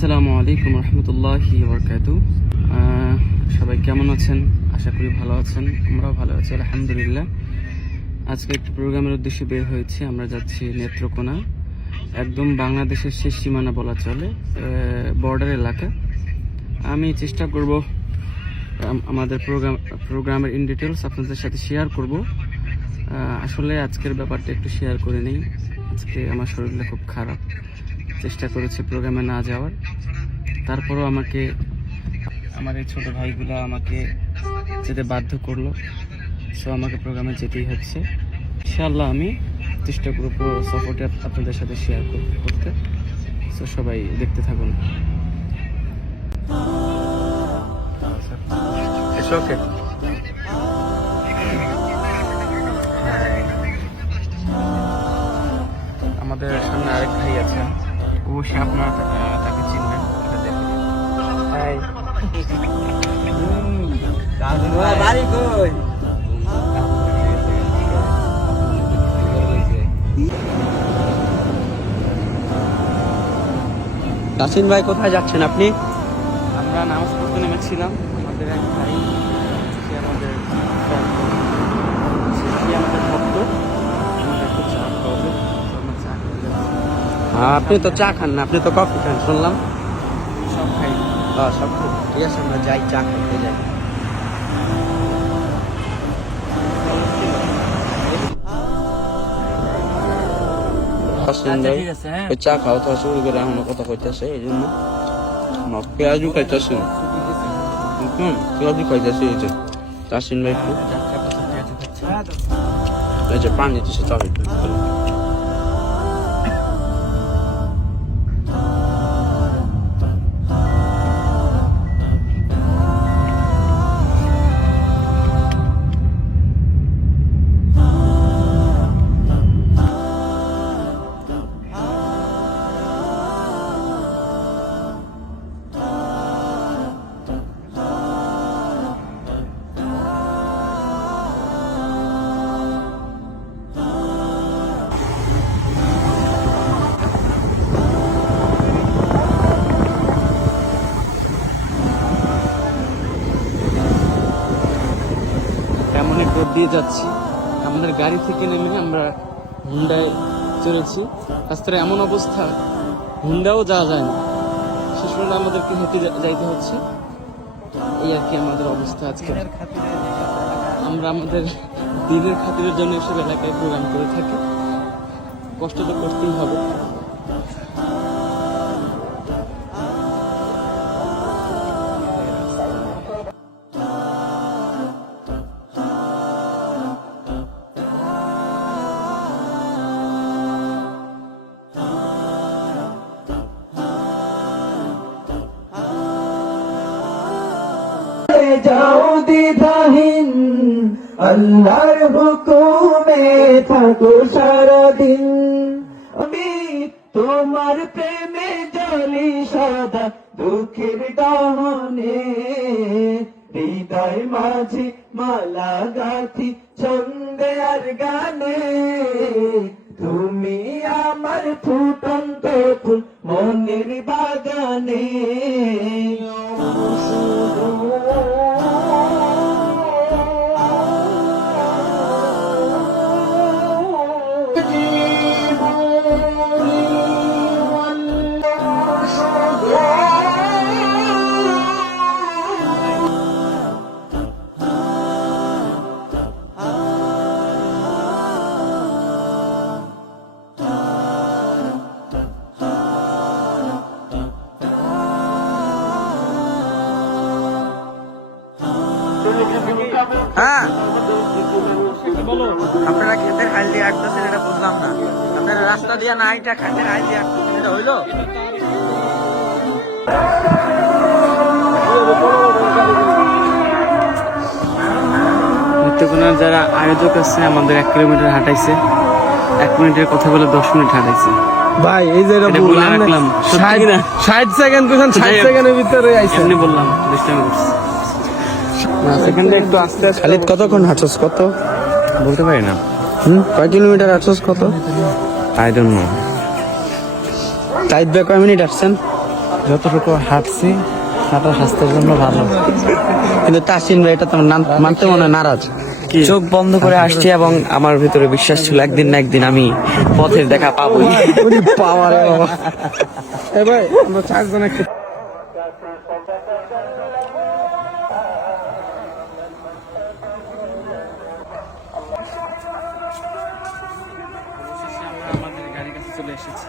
আসসালামু আলাইকুম রহমতুল্লাহি বারাকাতু। সবাই কেমন আছেন? আশা করি ভালো আছেন। আমরাও ভালো আছি আলহামদুলিল্লাহ। আজকে একটি প্রোগ্রামের উদ্দেশ্যে বের হয়েছি। আমরা যাচ্ছি নেত্রকোনা, একদম বাংলাদেশের শেষ সীমানা বলা চলে, বর্ডার এলাকা। আমি চেষ্টা করব আমাদের প্রোগ্রামের ইন ডিটেলস আপনাদের সাথে শেয়ার করব। আসলে আজকের ব্যাপারটা একটু শেয়ার করে নিই। আজকে আমার শরীরটা খুব খারাপ, চেষ্টা করেছে প্রোগ্রামে না যাওয়ার, তারপরও আমার এই ছোটো ভাইগুলো আমাকে যেতে বাধ্য করলো। সো আমাকে প্রোগ্রামে যেতেই হচ্ছে। ইনশাআল্লাহ আমি চেষ্টা করব পুরো সফরটা আপনাদের সাথে শেয়ার করতে। সো সবাই দেখতে থাকুন। ওকে, আমাদের সামনে আরেক ভাই আছে, অবশ্যই আপনারা তাকে চিনবেন। তাসিন ভাই, কোথায় যাচ্ছেন আপনি? আমরা নামাজ পড়তে নেমেছিলাম। আমাদের এক ভাই, সে আমাদের ভক্ত, আমাদের একটু চা খাওয়াবে। আপনি তো চা খান না, আপনি তো কফি খান শুনলাম। সব খাই। সব ঠিক আছে, আমরা যাই, চা খাইতে যাই। ওই চা খাওয়া তো শুরু করে এখনো কথা কইতেছে, এই জন্য পেঁয়াজও খাইতেছে। পেঁয়াজও খাইতেছে। এই যে তাসিন ভাই একটু এই যে পানি দিচ্ছে চা খাইতে। দিয়ে যাচ্ছি। আমাদের গাড়ি থেকে নেমে আমরা হুন্ডায় চড়েছি। রাস্তার এমন অবস্থা, হুন্ডাও যাওয়া যায় না, শেষ পর্যন্ত আমাদেরকে হেঁটে যাইতে হচ্ছে। এই আর কি আমাদের অবস্থা আজকে। আমরা আমাদের দিনের খাতিরের জন্য এসব এলাকায় প্রোগ্রাম করে থাকি, কষ্ট তো করতেই হবে। যাও দ্বিধাহীন, আল্লাহর হুকুমে থাকো সারাদিন। আমি তোমার প্রেমে জ্বলি সদা দুঃখের দহনে, হৃদয় মাঝে মালা গাথি ছন্দে আর গানে। তুমি আমার ফুটন্ত ফুল মনের বাগানে। হ্যাঁ, আপনারা ক্ষেতের হাল দিয়ে আসতেছেন, এটা বুঝলাম না। আপনারা রাস্তা দিয়ে না এটা ক্ষেতের হাল দিয়ে আসতেছেন, এটা হইলো? নেত্রকোনার যারা আয়োজক আছে আমাদের 1 কিলোমিটার হাঁটাইছে, 1 মিনিটের কথা বলে 10 মিনিট হাঁটাইছে। ভাই এই যে বলে রাখলাম, 60 সেকেন্ড কোন 60 সেকেন্ডের ভিতরে আইছে। এমনি বললাম, ডিস্টার্ব করছি না। সেখানে একটু আস্তে আস্তে। খালিদ কতক্ষণ হাঁটছস? কত বলতে পারি না। কয় কিলোমিটার হাঁটছস? কত? I don't know. তাইদ ভাই কয় মিনিট আসছেন? যতটুকু হাঁটছি হাঁটা স্বাস্থ্যের জন্য ভালো। কিন্তু তাসিন ভাই এটা তো মানতে মনে হয় নারাজ। চোখ বন্ধ করে আসছি এবং আমার ভিতরে বিশ্বাস ছিল একদিন না একদিন আমি পথের দেখা পাবোই। পাওয়ার বাবা। এ ভাই আমরা চারজন একটা অবশেষে আমরা আমাদের গাড়ির কাছে চলে এসেছি।